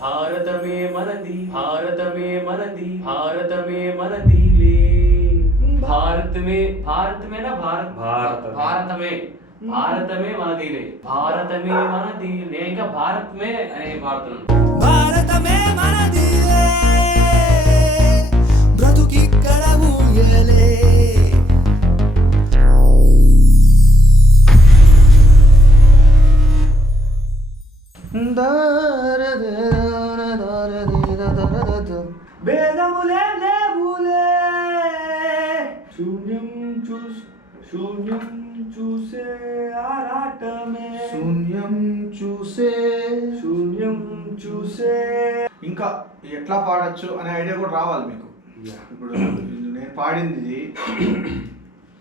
భారతమే మనది భారతమే మనది భారతమే మనదిలే భారతమే భారతమేనా భారతమే భారతమే మనదిలే భారతమే మనదిలే ఇంకా భారతమే అనే పాడుతున్నాను. భారతమే మనదిలే బ్రతుకిక్కడ ఊయలే భేదములే లేవులే శూన్యం చూసే ఆరాటమే శూన్యం చూసే ఇంకా ఎట్లా పాడొచ్చు అనే ఐడియా కూడా రావాలి మీకు. ఇప్పుడు నేను పాడింది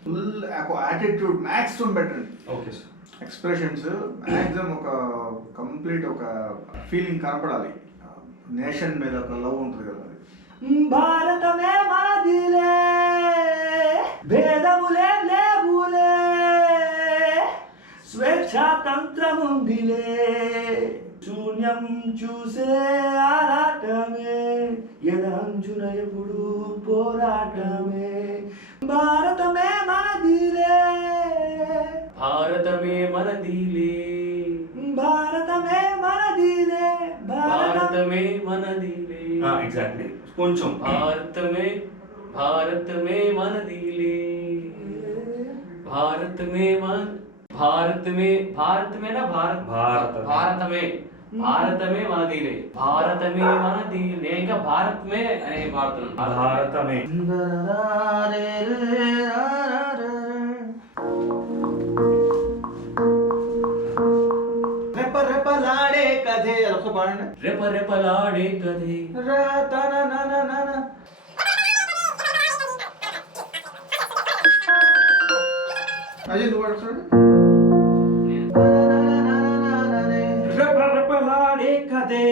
full attitude maximum better. Okay sir. Expressions maximum ఒక కంప్లీట్ ఒక ఫీలింగ్ కనపడాలి. నేషన్ మీద ఒక లవ్ ఉంటుంది కదా. భారతమే మనదిలే భేదములే లేవులే స్వేచ్ఛాతంత్రముందిలే శూన్యం చూసే ఆరాటమే ఎదంచున ఎప్పుడు పోరాటమే భారతమే మనదిలే భారతమే మనదిలే భారతమే మనదిలే భారతమే మనదిలే ఎగ్జాక్ట్లీ కొంచెం భారతమే మనదిలే భారతమేనా భారతమే భారతమే మనదిలే భారతమే మనదిలే ఇంకా భారతమే అనే పాడుతున్నాను. భారతమే రెపరెపలాడే కథే అదొక పాడండి. రెపరెపలాడే కదే అజయ్ నువ్వు పాడు. రెపరెపలాడే కదే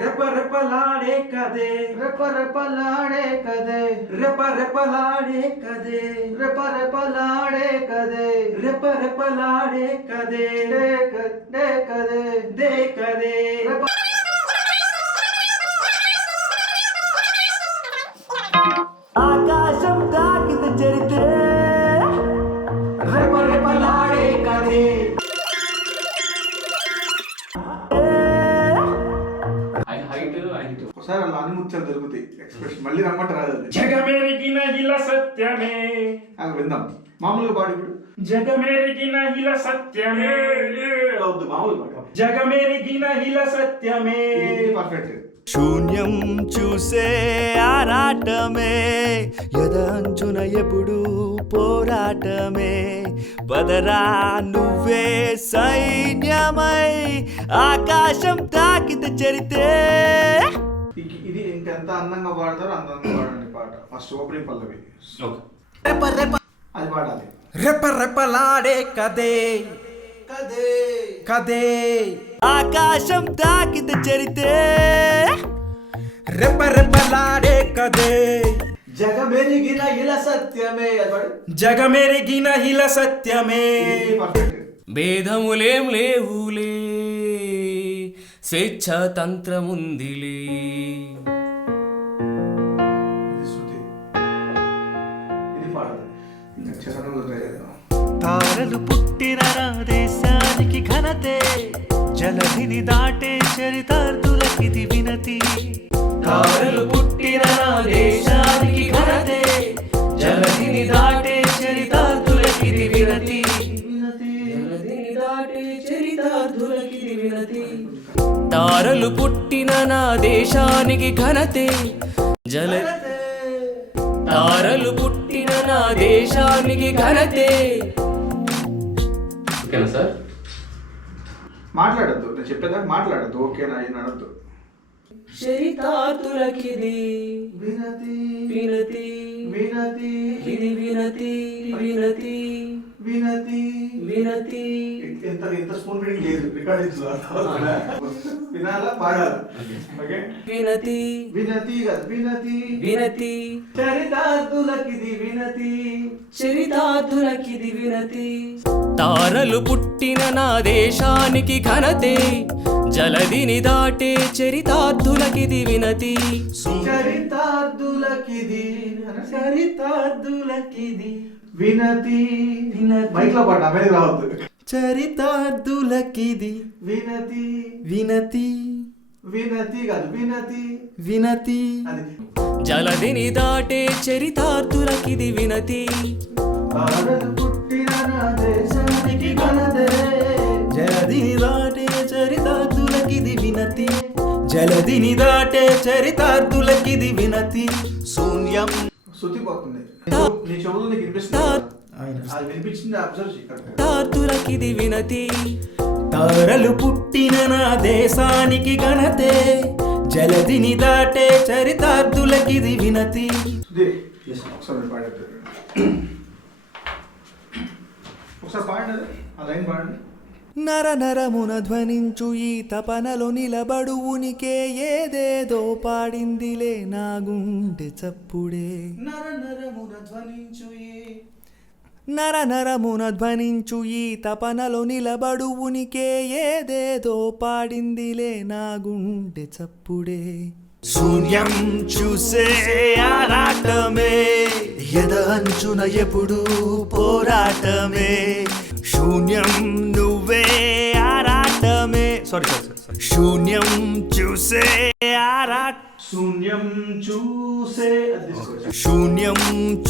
రెపరెపలాడే కదే రెపరెపలాడే కథే రెపరెపలాడే కదే రెపరెపలాడే కథే రెపరెపలాడే కదే డే కథే దే కదే ఆకాశం తాకిత చరితే రెపరెపలాడే కదే హైట్ ఒకసారి అలా అన్ని ముత్యాలు దొరుకుతాయి. ఎక్స్ప్రెషన్ మళ్ళీ రమ్మంటే రాదు. అది జగమెరిగిన ఇలా సత్యమే విందాం. మామూలుగా పాడు ఇప్పుడు. జగమెరిగిన ఇలా సత్యమే వద్దు మామూలు పాడు. జగమెరిగిన ఇలా సత్యమే పర్ఫెక్ట్. శూన్యం చూసే ఆరాటమే ఎదంచున ఎప్పుడు పోరాటమే బదరా నువ్వే సైన్యమై ఆకాశం తాకిత చరితే. ఇది ఇంకెంత అందంగా పాడతారో అంత అందంగా పాడండి పాట. ఫస్ట్ ఓపెనింగ్ పల్లవి అది పాడాలి. రెపరెపలాడే కదే కదే ఆకాశం తాకిత చరితే రెపరెపలాడే కదే జగమెరిగిన ఇలా సత్యమే అది పాడు. జగమెరిగిన హిల సత్యమే పర్ఫెక్ట్. భేదములేం లేవులే స్వేచ్ఛాతంత్రముందిలే ఇది శృతి. ఇది పాడాలి. ఇంకా చరణంలో ట్రై చేద్దాం. తారలు పుట్టిన నా దేశానికి ఘనతే జలధిని దాటే చరితార్థులకిది వినతి. తారలు పుట్టిన నా దేశానికి ఘనతే జలధిని దాటే చరితార్థులకిది వినతి జలధిని దాటే చరితార్థులకిది వినతి. తారలు పుట్టిన నా దేశానికి ఘనతే తారలు పుట్టిన నా దేశానికి ఘనతే. ఓకేనా సార్? మాట్లాడద్దు. నేను చెప్పేదా మాట్లాడద్దు. ఓకేనా అని అనద్దు. చరితార్థులకిది వినతి వినతి వినతి ఇది వినతి వినతి వినతి వినతి. ఎంత స్పూన్ ఫీడింగ్ లేదు. రికార్డింగ్స్ వినాలా పాడాలి. ఓకే. వినతి వినతి కాదు వినతి వినతి చరితార్థులకిది వినతి చరితార్థులకిది వినతి. తారలు పుట్టిన నా దేశానికి ఘనతే జలధిని దాటే చరితార్థులకిది వినతి చరితార్థులకిది చరితార్థులకిది వినతి మైక్ లో పాట అమ్మాయి రావద్దు. చరితార్థులకిది వినతి వినతి వినతి కాదు వినతి వినతి అది జలధిని దాటే చరితార్థులకిది వినతి తారలు పుట్టిన నా దేశానికి ఘనతే జలధిని దాటే చరితార్థులకిది వినతి జలధిని దాటే చరితార్థులకిది వినతి శూన్యం శృతి పోతుంది నీ చెవులు నీకు వినిపిస్తుంది అది వినిపించింది అబ్జర్వ్ చేయాలి. తార్థులకిది వినతి తారలు పుట్టిన నా దేశానికి ఘనతే జలధిని దాటే చరితార్థులకిది వినతి శృతి ఒకసారి పాడేది ఒకసారి పాడండి ఆ లైన్ పాడండి. నర నరమున ధ్వనించు ఈ తపనలో నిలబడు ఉనికే ఏదేదో పాడిందిలే నా గుండె చప్పుడే నర నరమున ధ్వనించు నర నరమున ధ్వనించు ఈ తపనలో నిలబడు ఉనికే ఏదేదో పాడిందిలే నా గుండె చప్పుడే శూన్యం చూసే ఆరాటమే ఎద అంచున ఎప్పుడు పోరాటమే శూన్యం నువ్వే ఆరాటమే సారీ శూన్యం చూసే ఆరాట శూన్యం చూసే అది తీసుకోవచ్చు. శూన్యం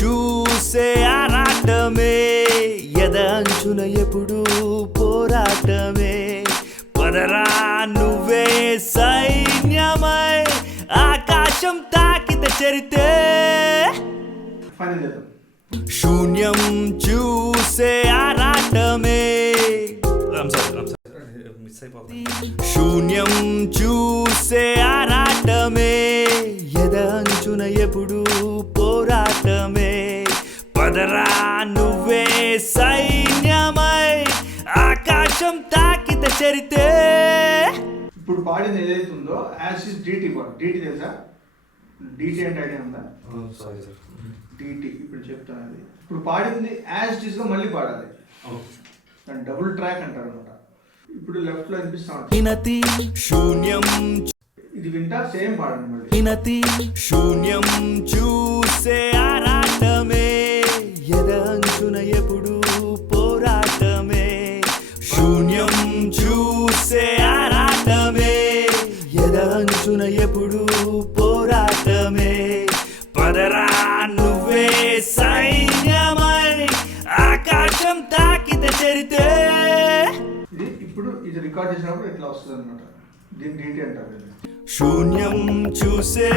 చూసే ఆరాటమే ఎద అంచున ఎప్పుడు పోరాటమే పదరా నువ్వే సైన్యమై ఆకాశం తాకిత చరితే ఫైనల్ చేద్దాం. శూన్యం చూసే ఆరాటమే శూన్యం చూసే ఆరాటమే ఎద అంచున ఎప్పుడు పోరాటమే పదరా నువ్వే సైన్యమై ఆకాశం తాకిత చరితే ఇప్పుడు పాడింది ఏదైతే ఉందో యాజ్ ఇస్ డిటి పాడు. డిటి తెలుసా? డిటి అంటే ఐడియా ఉందా? డిటి ఇప్పుడు చెప్తాను. అది ఇప్పుడు పాడింది యాజ్ ఇట్ ఈస్ గా మళ్ళీ పాడాలి. దాన్ని డబుల్ ట్రాక్ అంటారు అనమాట. ఇప్పుడు లెఫ్ట్ లో వినిపిస్తా ఉంటుంది. వినతి శూన్యం ఇది వింటా సేమ్ పాడండి మళ్ళీ. వినతి శూన్యం చూసే ఆరాటమే ఎద అంచున ఎప్పుడు పోరాటమే శూన్యం చూసే ఆరాటమే ఎద అంచున ఎప్పుడు పోరాటమే పదరా నువ్వే సైన్యమై ఆకాశం తాకిత చరితే ఇది ఇప్పుడు ఇది రికార్డ్ చేసినప్పుడు ఇట్లా వస్తుంది అనమాట. దీన్ని డిటి అంటారు. శూన్యం చూసే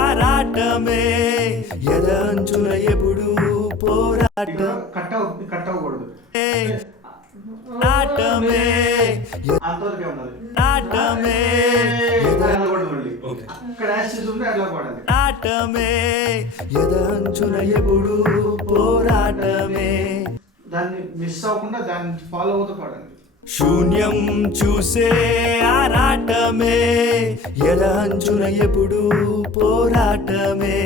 ఆరాటమే ఎద అంచున ఎప్పుడు పోరాటమే కట్ అవ్వకూడదు. ఆటమే అంతవరకే ఉండాలి. ఆటమే అట్లా వెళ్ళకూడదు మళ్ళీ. అక్కడ యాజ్ ఇస్ ఉంటే అట్లా పాడాలి. ఆటమే ఎద అంచున ఎప్పుడు పోరాటమే దాన్ని మిస్ అవ్వకుండా దాన్ని ఫాలో అవుతూ పాడాలి. శూన్యం చూసే ఆరాటమే ఎద అంచున ఎప్పుడు పోరాటమే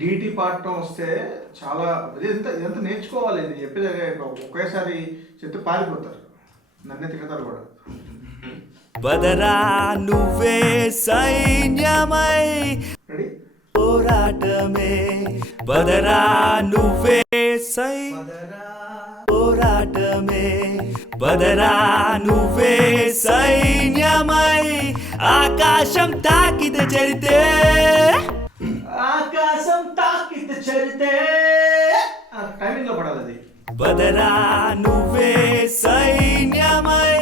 డిటి పాడటం వస్తే చాలా ఎంత నేర్చుకోవాలి. ఇది చెప్పేది ఒకేసారి చెప్తే పారిపోతారు, నన్నే తిడతారు కూడా. బదరా నువ్వే సైన్యమై రెడీ? పోరాటమే బదరా నువ్వే పోరాటమే బదరా నువ్వే సైన్యమై ఆకాశం తాకిత చరితే ఆకాశం తాకిత చరితే టైమింగ్ లో పడాలి అది. బదరా నువ్వే సైన్యమై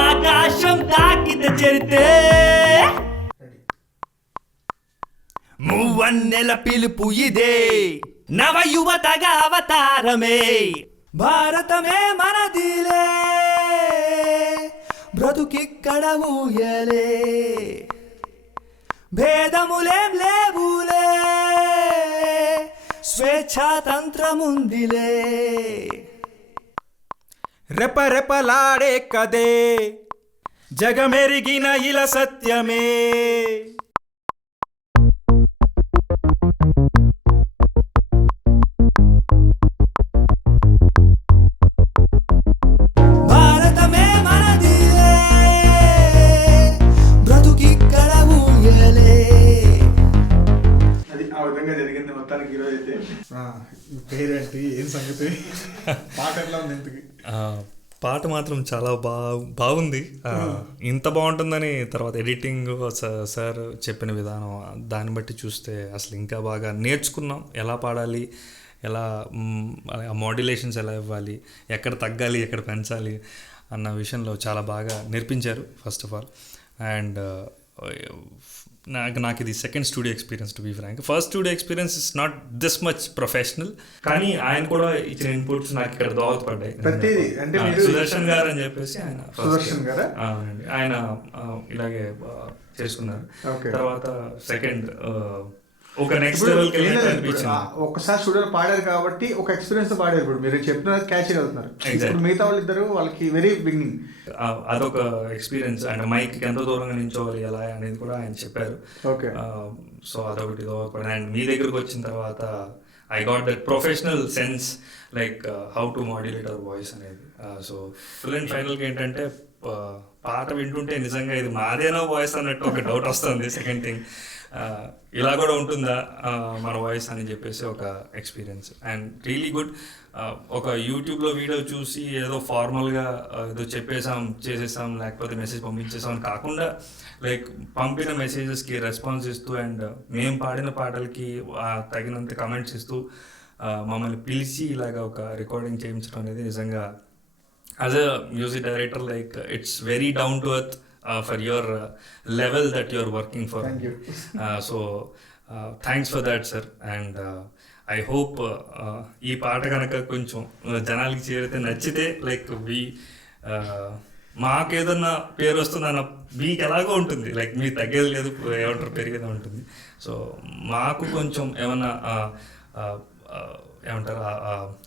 ఆకాశం తాకిత చరితే మువ్వన్నెల పిలుపు ఇదే నవ యువతగా అవతారమే భారతమే మనదిలే బ్రతుకిక్కడ ఊయలే భేదములేం లేవులే స్వేచ్ఛాతంత్రముందిలే రెపరెపలాడే కదే జగమెరిగిన ఇలా సత్యమే చెప్పి పాట ఎట్లా ఉంది ఇంతకి? పాట మాత్రం చాలా బాగుంది. ఇంత బాగుంటుందని తర్వాత ఎడిటింగ్ సార్ చెప్పిన విధానం దాన్ని బట్టి చూస్తే అసలు ఇంకా బాగా నేర్చుకున్నాం. ఎలా పాడాలి, ఎలా మాడ్యులేషన్స్ ఎలా ఇవ్వాలి, ఎక్కడ తగ్గాలి, ఎక్కడ పెంచాలి అన్న విషయంలో చాలా బాగా నేర్పించారు ఫస్ట్ ఆఫ్ ఆల్. అండ్ నాకు ఇది second studio experience to be frank. First studio experience is not this much professional, కానీ ఆయన కూడా ఇచ్చిన ఇన్పుట్స్ నాకు ఇక్కడ దోహదపడ్డాయి. ప్రతిదీ అంటే సుదర్శన్ గారు అని చెప్పేసి ఆయన ఇలాగే చేసుకున్నారు. తర్వాత సెకండ్ ఒక నెక్స్ట్ లెవెల్కి ఒకసారి స్టూడియోలో పాడారు కాబట్టి ఒక ఎక్స్పీరియన్స్ పాడారు. ఇప్పుడు మీరు చెప్తున్న క్యాచ్ అవుతున్నారు. ఇప్పుడు మిగతా వాళ్ళకి వెరీ బిగినింగ్ అదొక ఎక్స్పీరియన్స్. అండ్ మైక్ ఎంత దూరంగా నించోవాలి ఎలా అనేది కూడా ఆయన చెప్పారు. సో అదొకటి. అండ్ మీ దగ్గరకు వచ్చిన తర్వాత I got that professional sense like how to modulate hour voice అనేది. సో ఫుల్ అండ్ ఫైనల్గా ఏంటంటే పాట వింటుంటే నిజంగా ఇది మాదేనా వాయిస్ అన్నట్టు ఒక డౌట్ వస్తుంది. సెకండ్ థింగ్, ఇలా కూడా ఉంటుందా మన వాయిస్ అని చెప్పేసి ఒక ఎక్స్పీరియన్స్. And really good. ఒక యూట్యూబ్లో వీడియో చూసి ఏదో ఫార్మల్గా ఏదో చెప్పేసాం చేసేసాం లేకపోతే మెసేజ్ పంపించేసాం అని కాకుండా లైక్ పంపిన మెసేజెస్కి రెస్పాన్స్ ఇస్తూ అండ్ మేము పాడిన పాటలకి తగినంత కమెంట్స్ ఇస్తూ మమ్మల్ని పిలిచి ఇలాగ ఒక రికార్డింగ్ చేయించడం అనేది నిజంగా as a music director like it's very down to earth for your level that you're working for. Thank you. So thanks for that, sir. And I hope ఈ పాట కనుక కొంచెం జనాలకి చేరితే నచ్చితే లైక్ మాకేదన్నా పేరు వస్తుందన్న మీకు ఎలాగో ఉంటుంది, లైక్ మీకు తగ్గేది లేదు ఏమంటారు పెరిగేది ఉంటుంది. సో మాకు కొంచెం ఏమన్నా ఏమంటారు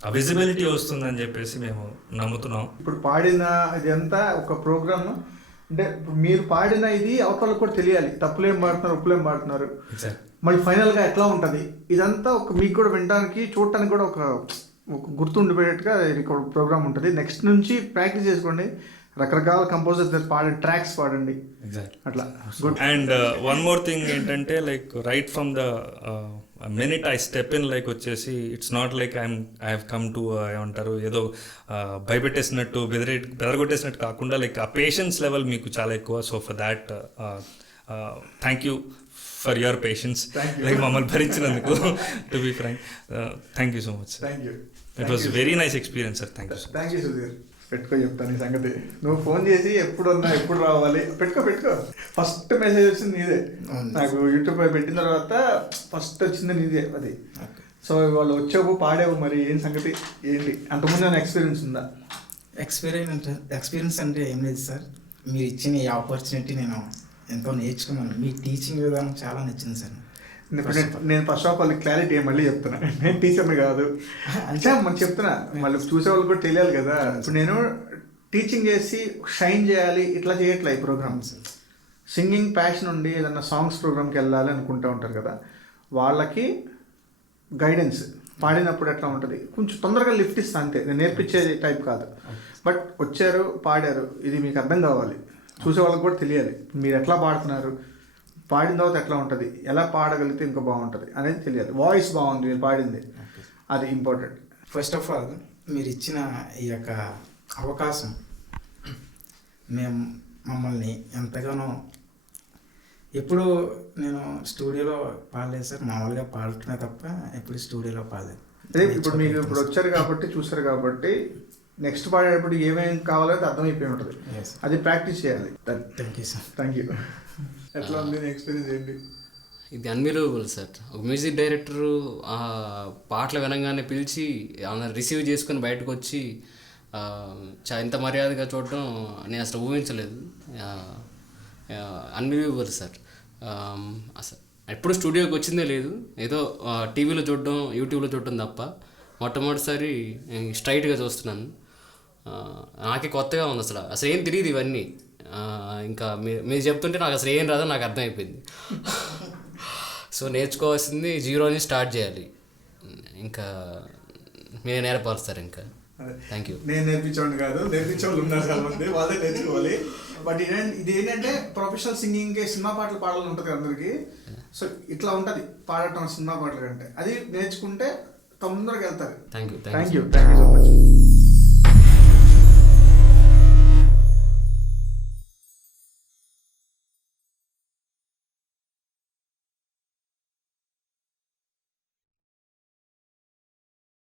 ఆ విజిబిలిటీ వస్తుందని చెప్పేసి మేము నమ్ముతున్నాం. ఇప్పుడు పాడిన ఇదంతా ఒక ప్రోగ్రామ్ అంటే మీరు పాడిన ఇది అవతలకు కూడా తెలియాలి. తప్పులేం పాడుతున్నారు, ఒప్పులేం పాడుతున్నారు, మళ్ళీ ఫైనల్గా ఎట్లా ఉంటుంది ఇదంతా ఒక మీకు కూడా వినడానికి చూడటానికి కూడా ఒక గుర్తుండిపోయేట్టుగా ఒక ప్రోగ్రామ్ ఉంటుంది. నెక్స్ట్ నుంచి ప్రాక్టీస్ చేసుకోండి. రకరకాల కంపోజర్స్ పాడండి, ట్రాక్స్ పాడండి. అట్లా good. And one more thing ఏంటంటే like right from the minute I step in like వచ్చేసి it's not like I have come to ఏమంటారు ఏదో భయపెట్టేసినట్టు బెదరగొట్టేసినట్టు కాకుండా లైక్ ఆ పేషెన్స్ లెవెల్ మీకు చాలా ఎక్కువ. So for that thank you for your patience, like మమ్మల్ని భరించినందుకు. To be frank, thank you so much. It was very nice experience sir. Thank you Sudhir. పెట్టుకో చెప్తాను ఈ సంగతి. నువ్వు ఫోన్ చేసి ఎప్పుడున్నా ఎప్పుడు రావాలి పెట్టుకో. ఫస్ట్ మెసేజ్ వచ్చింది నీదే నాకు. యూట్యూబ్ పెట్టిన తర్వాత ఫస్ట్ వచ్చింది నీదే అది. సో వాళ్ళు వచ్చావు పాడావు, మరి ఏం సంగతి ఏంటి? అంతకుముందు ఎక్స్పీరియన్స్ ఉందా? ఎక్స్పీరియన్స్ అంటే ఏం లేదు సార్. మీరు ఇచ్చిన ఈ ఆపర్చునిటీ నేను ఎంతో నేర్చుకున్నాను. మీ టీచింగ్ విధానం చాలా నచ్చింది సార్. నేను ఫస్ట్ ఆఫ్ ఆల్ క్లారిటీ మళ్ళీ చెప్తున్నా, నేను టీచర్ని కాదు అంటే మనం చెప్తున్నా, మళ్ళీ చూసే వాళ్ళు కూడా తెలియాలి కదా. ఇప్పుడు నేను టీచింగ్ చేసి షైన్ చేయాలి ఇట్లా చేయట్లే. ఈ ప్రోగ్రామ్స్ సింగింగ్ ప్యాషన్ ఉండి ఏదన్నా సాంగ్స్ ప్రోగ్రామ్కి వెళ్ళాలి అనుకుంటూ ఉంటారు కదా, వాళ్ళకి గైడెన్స్ పాడినప్పుడు ఎట్లా ఉంటుంది కొంచెం తొందరగా లిఫ్ట్ ఇస్తా అంతే. నేను నేర్పించే టైప్ కాదు. బట్ వచ్చారు పాడారు, ఇది మీకు అర్థం కావాలి, చూసే వాళ్ళకి కూడా తెలియాలి మీరు ఎట్లా పాడుతున్నారు, పాడిన తర్వాత ఎట్లా ఉంటుంది, ఎలా పాడగలిగితే ఇంకా బాగుంటుంది అనేది తెలియాలి. వాయిస్ బాగుంది మీరు పాడింది, అది ఇంపార్టెంట్. ఫస్ట్ ఆఫ్ ఆల్ మీరు ఇచ్చిన ఈ యొక్క అవకాశం మేము మమ్మల్ని ఎంతగానో ఎప్పుడు నేను స్టూడియోలో పాడలేదు సార్. మామూలుగా పాడటమే తప్ప ఎప్పుడు స్టూడియోలో పాడలేదు. అదే ఇప్పుడు మీకు ఇప్పుడు వచ్చారు కాబట్టి చూసారు కాబట్టి నెక్స్ట్ పాడేటప్పుడు ఏమేమి కావాలో అర్థమైపోయి ఉంటుంది. అది ప్రాక్టీస్ చేయాలి. Thank you sir. Thank you. ఎట్లా ఉంది ఎక్స్పీరియన్స్ ఏంటి? ఇది అన్బిలీవబుల్ సార్. ఒక మ్యూజిక్ డైరెక్టరు పాటలు వినగానే పిలిచి రిసీవ్ చేసుకుని బయటకు వచ్చి ఇంత మర్యాదగా చూడటం నేను అసలు ఊహించలేదు. Unbelievable sir. అసలు ఎప్పుడు స్టూడియోకి వచ్చిందే లేదు, ఏదో టీవీలో చూడడం యూట్యూబ్లో చూడటం తప్ప మొట్టమొదటిసారి స్ట్రైట్గా చూస్తున్నాను. నాకే కొత్తగా ఉంది, అసలు ఏం తెలియదు ఇవన్నీ. ఇంకా మీరు చెప్తుంటే నాకు అసలు ఏం రాదో నాకు అర్థమైపోయింది. సో నేర్చుకోవాల్సింది జీరో నుంచి స్టార్ట్ చేయాలి. ఇంకా మీరు నేర్పాలి సార్. ఇంకా థ్యాంక్ యూ. నేను నేర్పించేవాడిని కాదు, నేర్పించే వాళ్ళు ఉన్నారు చాలా మంది, వాళ్ళే నేర్చుకోవాలి. బట్ ఇది ఏంటంటే ప్రొఫెషనల్ సింగింగ్కి సినిమా పాటలు పాడాలని ఉంటుంది అందరికీ. సో ఇట్లా ఉంటుంది పాడటం సినిమా పాటల కంటే. అది నేర్చుకుంటే తొందరగా వెళ్తారు. Thank you thank you so much.